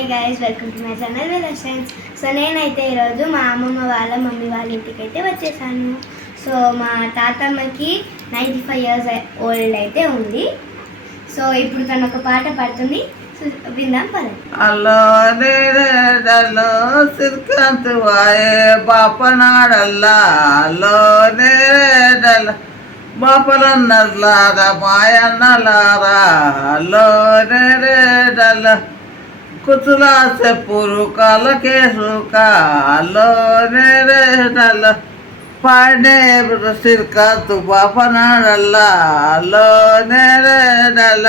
Hi guys welcome to my channel with friends so నేనైతే ఈరోజు మా అమ్మమ్మ వాళ్ళ మమ్మీ వాళ్ళ ఇంటికి అయితే వచ్చేసాను. సో మా తాతమ్మకి నైంటీ ఫైవ్ ఇయర్స్ ఓల్డ్ అయితే ఉంది. సో ఇప్పుడు తను ఒక పాట పాడుతుంది. విందాం పదండి. అల్లో నేరేడల్లో సిరికాంత్ వాయే బాపనాడల్లా. అల్లో నేరేడల్ల బాపలన్నర్లారా మాయన్నలారా అల్లో నేరేడల్ల కుతులా చెప్పురు కాళ్ళకేసుక అల్లో నేరేడల్ల పాడే సిర్క బాపనాడల్లా అల్లో నేరేడల్ల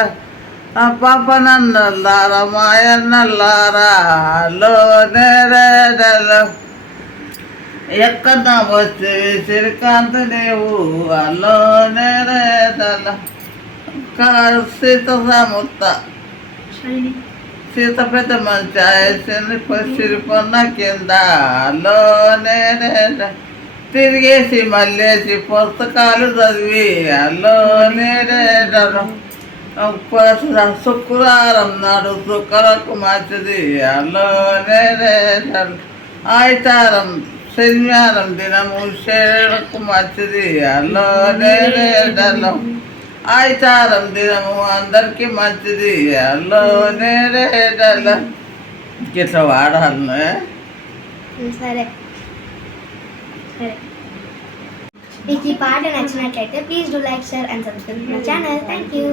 పాప నన్నల్లారా మాయన్నల్లారాలో లో ఎక్కడ వచ్చి శ్రీకాంత్ నీవు అల్లో నేరేడల కాసిత సముత్త సీత పెద్ద మంచి ఆయసింది సిరిపొన్న కింద తిరిగేసి మళ్ళేసి పుస్తకాలు చదివి అల్లో శుక్రవారం నాడు శుక్రకు మంచిది అల్లో ఆయితారం శనివారం దినము శరీరకు మంచిది అల్లో ఆయితారం దినము అందరికి మంచిది అల్లో నేరేడలు ఇట్లా వాడాలి సరే సరే మీకు ఈ పాట నచ్చినట్లయితే please do like share and subscribe my channel thank you